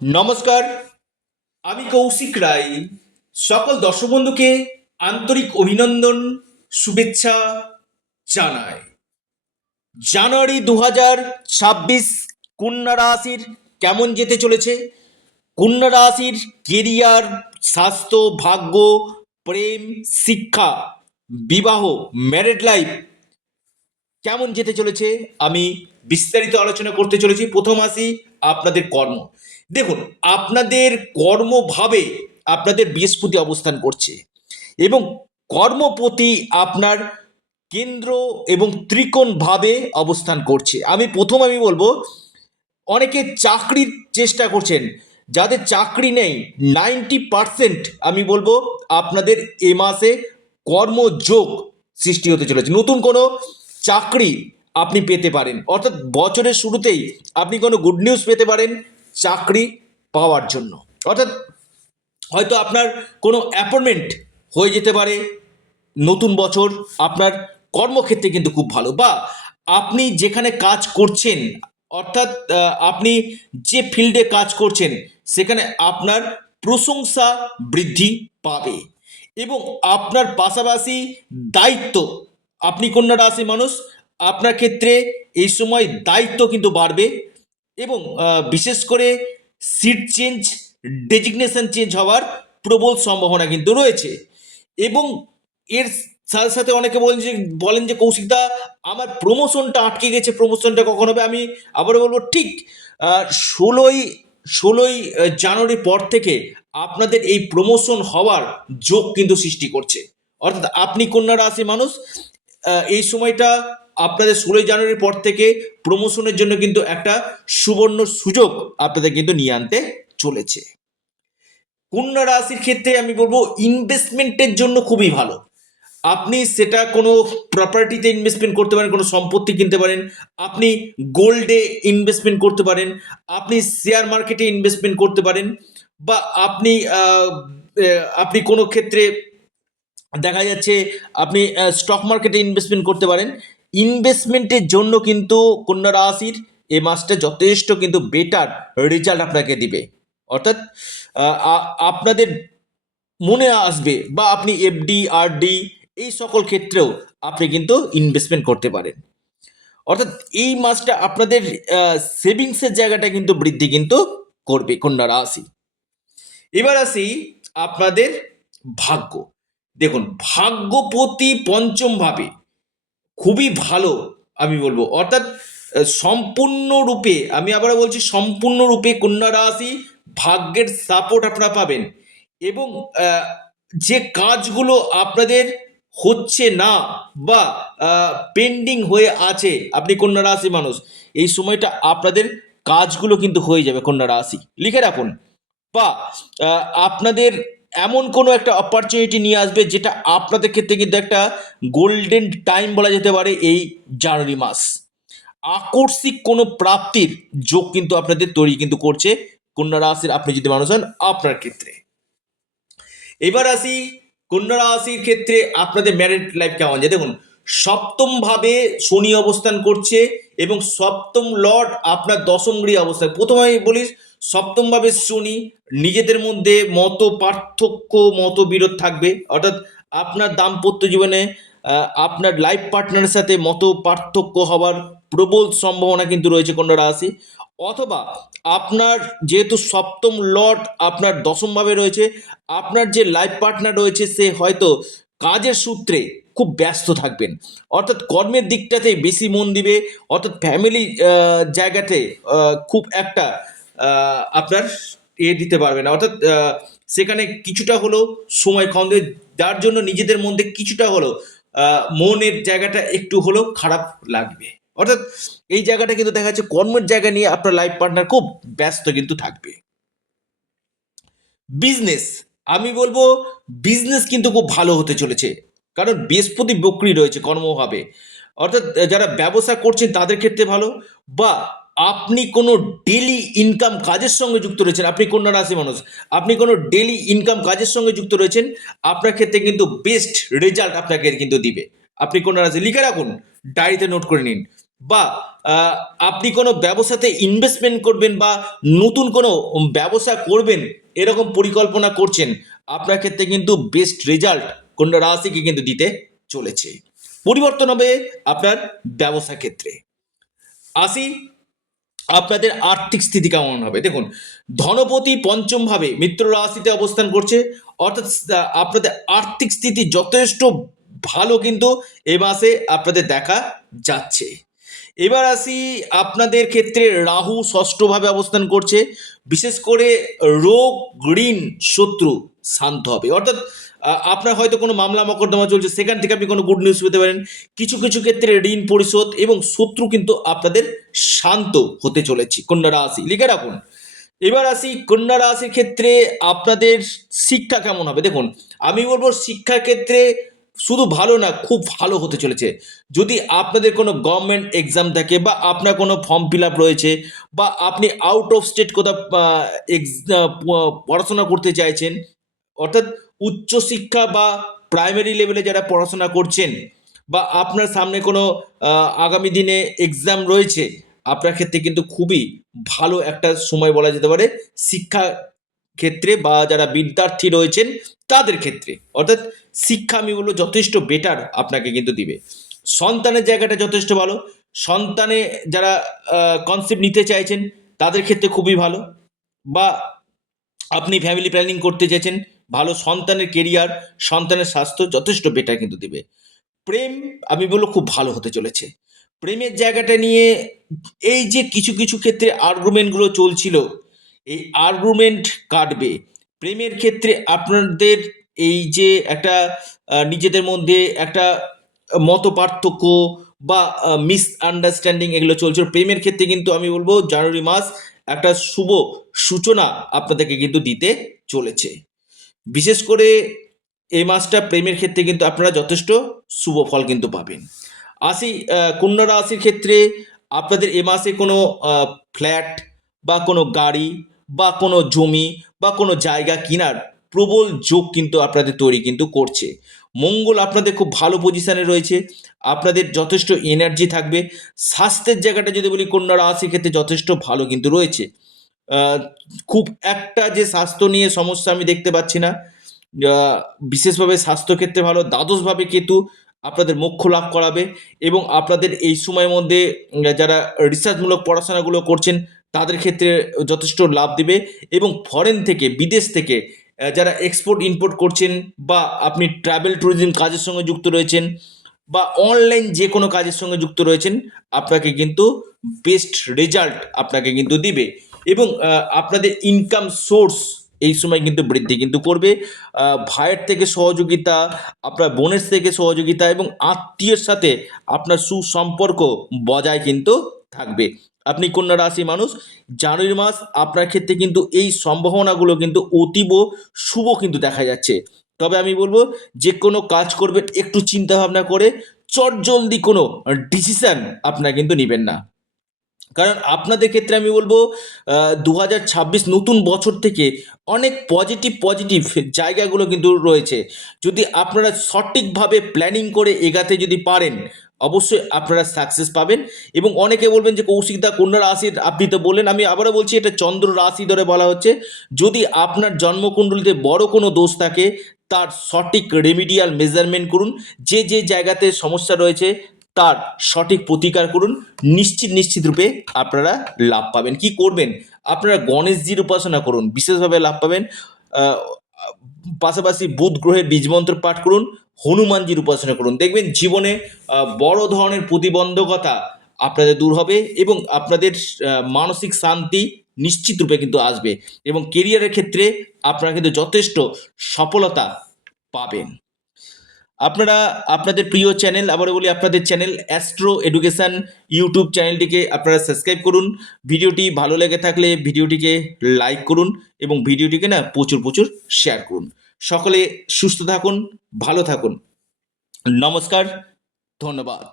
নমস্কার, আমি কৌশিক রায়। সকল দর্শক বন্ধুকে আন্তরিক অভিনন্দন, শুভেচ্ছা জানাই। জানুয়ারি 2026 কন্যা রাশির কেমন যেতে চলেছে? কন্যা রাশির কেরিয়ার, স্বাস্থ্য, ভাগ্য, প্রেম, শিক্ষা, বিবাহ, ম্যারেড লাইফ কেমন যেতে চলেছে আমি বিস্তারিত আলোচনা করতে চলেছি। প্রথম আসি আপনাদের কর্ম। দেখুন, আপনাদের কর্মভাবে আপনাদের বৃহস্পতি অবস্থান করছে এবং কর্মপতি আপনার কেন্দ্র এবং ত্রিকোণ ভাবে অবস্থান করছে। আমি বলবো, অনেকে চাকরির চেষ্টা করছেন, যাদের চাকরি নেই 90% আমি বলবো আপনাদের এ মাসে কর্মযোগ সৃষ্টি হতে চলেছে। নতুন কোনো চাকরি আপনি পেতে পারেন, অর্থাৎ বছরের শুরুতেই আপনি কোনো গুড নিউজ পেতে পারেন চাকরি পাওয়ার জন্য। অর্থাৎ হয়তো আপনার কোনো অ্যাপয়েন্টমেন্ট হয়ে যেতে পারে। নতুন বছর আপনার কর্মক্ষেত্রে কিন্তু খুব ভালো, বা আপনি যেখানে কাজ করছেন, অর্থাৎ আপনি যে ফিল্ডে কাজ করছেন সেখানে আপনার প্রশংসা বৃদ্ধি পাবে এবং আপনার পাশাপাশি দায়িত্ব, আপনি কন্যা রাশি মানুষ, আপনার ক্ষেত্রে এই সময় দায়িত্ব কিন্তু বাড়বে এবং বিশেষ করে সিট চেঞ্জ, ডেজিগনেশন চেঞ্জ হওয়ার প্রবল সম্ভাবনা কিন্তু রয়েছে। এবং এর সাথে সাথে অনেকে বলেন যে কৌশিকদা, আমার প্রমোশনটা আটকে গেছে, প্রমোশনটা কখন হবে? আমি আবারও বলবো, ঠিক ষোলোই ষোলোই জানুয়ারির পর থেকে আপনাদের এই প্রমোশন হওয়ার যোগ কিন্তু সৃষ্টি করছে। অর্থাৎ আপনি কন্যা রাশি মানুষ, এই সময়টা আপনাদের 16ই জানুয়ারির পর থেকে প্রমোশনের জন্য কিন্তু একটা সুবর্ণ সুযোগ আপনাদের কিন্তু নিয়ে আনতে চলেছে। কন্যা রাশির ক্ষেত্রে আমি বলবো ইনভেস্টমেন্টের জন্য খুবই ভালো। আপনি সেটা কোনো প্রপার্টিতে ইনভেস্টমেন্ট করতে পারেন, কোনো সম্পত্তি কিনতে পারেন, আপনি গোল্ডে ইনভেস্টমেন্ট করতে পারেন, আপনি শেয়ার মার্কেটে ইনভেস্টমেন্ট করতে পারেন, বা আপনি আপনি কোনো ক্ষেত্রে দেখা যাচ্ছে আপনি স্টক মার্কেটে ইনভেস্টমেন্ট করতে পারেন। ইনভেস্টমেন্টের জন্য কিন্তু কন্যা রাশির এই মাসটা যথেষ্ট কিন্তু বেটার রেজাল্ট আপনাকে দিবে। অর্থাৎ আপনাদের মনে আসবে, বা আপনি এফডি, আরডি এই সকল ক্ষেত্রেও আপনি কিন্তু ইনভেস্টমেন্ট করতে পারেন। অর্থাৎ এই মাসটা আপনাদের সেভিংসের জায়গাটা কিন্তু বৃদ্ধি কিন্তু করবে কন্যা রাশি। এবার আসি আপনাদের ভাগ্য। দেখুন, ভাগ্যপতি পঞ্চম ভাবে খুবই ভালো আমি বলবো। অর্থাৎ সম্পূর্ণরূপে, আমি আবারও বলছি, সম্পূর্ণরূপে কন্যা রাশি ভাগ্যের সাপোর্ট আপনারা পাবেন এবং আহ, যে কাজগুলো আপনাদের হচ্ছে না বা পেন্ডিং হয়ে আছে, আপনি কন্যা রাশি মানুষ, এই সময়টা আপনাদের কাজগুলো কিন্তু হয়ে যাবে কন্যা রাশি, লিখে রাখুন। বা আপনাদের এমন কোনো একটা অপরচুনিটি নিয়ে আসবে যেটা আপনাদের ক্ষেত্রে কিন্তু একটা গোল্ডেন টাইম বলা যেতে পারে। এই জানুয়ারি মাস আকস্মিক কোনো প্রাপ্তির যোগ কিন্তু আপনাদের তৈরি কিন্তু করছে কন্যা রাশির, আপনি যদি মানুষ হন আপনার ক্ষেত্রে। এবার আসি কন্যা রাশির ক্ষেত্রে আপনাদের ম্যারিড লাইফ কেমন যায়। দেখুন, সপ্তম ভাবে শনি অবস্থান করছে এবং সপ্তম লর্ড আপনার দশম গৃহে অবস্থান। প্রথমে আমি বলি, সপ্তম ভাবে শনি, নিজেদের মধ্যে মত পার্থক্য, মতবিরোধ থাকবে। অর্থাৎ আপনার দাম্পত্য জীবনে আপনার লাইফ পার্টনারের সাথে মত পার্থক্য হওয়ার প্রবল সম্ভাবনা কিন্তু রয়েছে কন্যা রাশি। অথবা আপনার যেহেতু সপ্তম লর্ড আপনার দশম ভাবে রয়েছে, আপনার যে লাইফ পার্টনার রয়েছে সে হয়তো কাজের সূত্রে খুব ব্যস্ত থাকবেন, অর্থাৎ কর্মের দিকটাতে বেশি মন দিবে। অর্থাৎ ফ্যামিলি জায়গাতে খুব একটা আপনার দিতে পারবে না। অর্থাৎ সেখানে কিছুটা হলেও সময় কম দেবে, যার জন্য নিজেদের মধ্যে কিছুটা হলেও মনের জায়গাটা একটু হলেও খারাপ লাগবে। অর্থাৎ এই জায়গাটা কিন্তু দেখা যাচ্ছে কর্মের জায়গা নিয়ে আপনার লাইফ পার্টনার খুব ব্যস্ত কিন্তু থাকবে। বিজনেস, আমি বলবো বিজনেস কিন্তু খুব ভালো হতে চলেছে, কারণ বৃহস্পতি বক্রী রয়েছে কর্মভাবে। অর্থাৎ যারা ব্যবসা করছেন তাদের ক্ষেত্রে ভালো, বা আপনি কোনো ডেলি ইনকাম কাজের সঙ্গে যুক্ত রয়েছেন, আপনি কন্যা রাশি মানুষ, আপনি কোনো ডেলি ইনকাম কাজের সঙ্গে যুক্ত রয়েছেন, আপনার ক্ষেত্রে কিন্তু বেস্ট রেজাল্ট আপনাকে কিন্তু দিবে। আপনি কন্যা রাশি, লিখে রাখুন, ডায়েরিতে নোট করে নিন। বা আপনি কোনো ব্যবসাতে ইনভেস্টমেন্ট করবেন বা নতুন কোনো ব্যবসা করবেন এরকম পরিকল্পনা করছেন, আপনার ক্ষেত্রে কিন্তু বেস্ট রেজাল্ট কন্যা রাশিকে কিন্তু দিতে চলেছে। পরিবর্তন হবে আপনার ব্যবসা ক্ষেত্রে। আসি আপনাদের আর্থিক স্থিতি কেমন হবে। দেখুন, ধনপতি পঞ্চম ভাবে মিত্র রাশিতে অবস্থান করছে, অর্থাৎ আপনাদের আর্থিক স্থিতি যথেষ্ট ভালো কিন্তু এ মাসে আপনাদের দেখা যাচ্ছে। এবার আসি আপনাদের ক্ষেত্রে রাহু ষষ্ঠভাবে অবস্থান করছে, বিশেষ করে রোগ ঋণ শত্রু শান্ত হবে, অর্থাৎ আপনার হয়তো কোনো মামলা মকদ্দমা চলছে, সেখান থেকে আপনি কোনো গুড নিউজ পেতে পারেন। কিছু কিছু ক্ষেত্রে ঋণ পরিশোধ এবং শত্রু কিন্তু আপনাদের শান্ত হতে চলেছে। কন্যা রাশি লিখে রাখুন। এবার আসি কন্যা রাশির ক্ষেত্রে আপনাদের শিক্ষা কেমন হবে। দেখুন, আমি বলবো শিক্ষার ক্ষেত্রে শুধু ভালো না, খুব ভালো হতে চলেছে। যদি আপনাদের কোনো গভর্নমেন্ট এক্সাম থাকে বা আপনার কোনো ফর্ম ফিল আপ রয়েছে বা আপনি আউট অফ স্টেট কোথাও পড়াশোনা করতে চাইছেন, অর্থাৎ উচ্চশিক্ষা বা প্রাইমারি লেভেলে যারা পড়াশোনা করছেন বা আপনার সামনে কোনো আগামী দিনে এক্সাম রয়েছে, আপনার ক্ষেত্রে কিন্তু খুবই ভালো একটা সময় বলা যেতে পারে শিক্ষা ক্ষেত্রে বা যারা বিদ্যার্থী রয়েছেন তাদের ক্ষেত্রে। অর্থাৎ শিক্ষা আমি বলবো যথেষ্ট বেটার আপনাকে কিন্তু দিবে। সন্তানের জায়গাটা যথেষ্ট ভালো। সন্তানে যারা কনসেপ্ট নিতে চাইছেন তাদের ক্ষেত্রে খুবই ভালো, বা আপনি ফ্যামিলি প্ল্যানিং করতে চাইছেন, ভালো। সন্তানের কেরিয়ার, সন্তানের স্বাস্থ্য যথেষ্ট বেটার কিন্তু দিবে। প্রেম আমি বলবো খুব ভালো হতে চলেছে। প্রেমের জায়গাটা নিয়ে এই যে কিছু কিছু ক্ষেত্রে আর্গুমেন্টগুলো চলছিল, এই আর্গুমেন্ট কাটবে। প্রেমের ক্ষেত্রে আপনাদের এই যে একটা নিজেদের মধ্যে একটা মত পার্থক্য বা মিসআন্ডারস্ট্যান্ডিং এগুলো চলছিল, প্রেমের ক্ষেত্রে কিন্তু আমি বলবো জানুয়ারি মাস একটা শুভ সূচনা আপনাদেরকে কিন্তু দিতে চলেছে। বিশেষ করে এই মাসটা প্রেমের ক্ষেত্রে কিন্তু আপনারা যথেষ্ট শুভ ফল কিন্তু পাবেন। আসি কন্যা রাশির ক্ষেত্রে আপনাদের এ মাসে কোনো ফ্ল্যাট বা কোনো গাড়ি বা কোনো জমি বা কোনো জায়গা কেনার প্রবল যোগ কিন্তু আপনাদের তৈরি কিন্তু করছে। মঙ্গল আপনাদের খুব ভালো পজিশনে রয়েছে, আপনাদের যথেষ্ট এনার্জি থাকবে। স্বাস্থ্যের জায়গাটা যদি বলি কন্যা রাশির ক্ষেত্রে যথেষ্ট ভালো কিন্তু রয়েছে। আহ, খুব একটা যে স্বাস্থ্য নিয়ে সমস্যা আমি দেখতে পাচ্ছি না। বিশেষভাবে স্বাস্থ্যক্ষেত্রে ভালো। দ্বাদশভাবে কেতু আপনাদের মোক্ষ লাভ করাবে এবং আপনাদের এই সময়ের মধ্যে যারা রিসার্চমূলক পড়াশোনাগুলো করছেন তাদের ক্ষেত্রে যথেষ্ট লাভ দেবে। এবং ফরেন থেকে, বিদেশ থেকে যারা এক্সপোর্ট ইম্পোর্ট করছেন বা আপনি ট্রাভেল ট্যুরিজম কাজের সঙ্গে যুক্ত রয়েছেন বা অনলাইন যে কোনো কাজের সঙ্গে যুক্ত রয়েছেন, আপনাকে কিন্তু বেস্ট রেজাল্ট আপনাকে কিন্তু দিবে। এবং আপনাদের ইনকাম সোর্স এই সময় কিন্তু বৃদ্ধি কিন্তু করবে। ভাইয়ের থেকে সহযোগিতা, আপনার বোনের থেকে সহযোগিতা এবং আত্মীয়ের সাথে আপনার সুসম্পর্ক বজায় কিন্তু থাকবে। আপনি কন্যা রাশি মানুষ, জানুয়ারি মাস আপনার ক্ষেত্রে কিন্তু এই সম্ভাবনাগুলো কিন্তু অতীব শুভ কিন্তু দেখা যাচ্ছে। তবে আমি বলবো যে কোনো কাজ করবেন একটু চিন্তা ভাবনা করে, চটজলদি কোনো ডিসিশন আপনারা কিন্তু নেবেন না। কারণ আপনাদের ক্ষেত্রে আমি বলবো 2026 নতুন বছর থেকে অনেক পজিটিভ পজিটিভ জায়গাগুলো কিন্তু রয়েছে। যদি আপনারা সঠিকভাবে প্ল্যানিং করে এগাতে যদি পারেন, অবশ্যই আপনারা সাকসেস পাবেন। এবং অনেকে বলবেন যে কৌশিকদা কন্যা রাশির আপনি তো বললেন, আমি আবারও বলছি এটা চন্দ্র রাশি ধরে বলা হচ্ছে। যদি আপনার জন্মকুণ্ডলিতে বড় কোনো দোষ থাকে তার সঠিক রেমিডিয়াল মেজারমেন্ট করুন, যে যে জায়গাতে সমস্যা রয়েছে তার সঠিক প্রতিকার করুন, নিশ্চিত নিশ্চিত রূপে আপনারা লাভ পাবেন। কি করবেন, আপনারা গণেশজির উপাসনা করুন, বিশেষভাবে লাভ পাবেন। আহ, পাশাপাশি বুধ গ্রহের বীজমন্ত্র পাঠ করুন, হনুমানজির উপাসনা করুন, দেখবেন জীবনে বড় ধরনের প্রতিবন্ধকতা আপনাদের দূর হবে এবং আপনাদের মানসিক শান্তি নিশ্চিত রূপে কিন্তু আসবে এবং কেরিয়ারের ক্ষেত্রে আপনারা কিন্তু যথেষ্ট সফলতা পাবেন। আপনারা আপনাদের প্রিয় চ্যানেল, আবারও বলি আপনাদের চ্যানেল অ্যাস্ট্রো এডুকেশন ইউটিউব চ্যানেলটিকে আপনারা সাবস্ক্রাইব করুন। ভিডিওটি ভালো লেগে থাকলে ভিডিওটিকে লাইক করুন এবং ভিডিওটিকে না প্রচুর প্রচুর শেয়ার করুন। সকলে সুস্থ থাকুন, ভালো থাকুন। নমস্কার, ধন্যবাদ।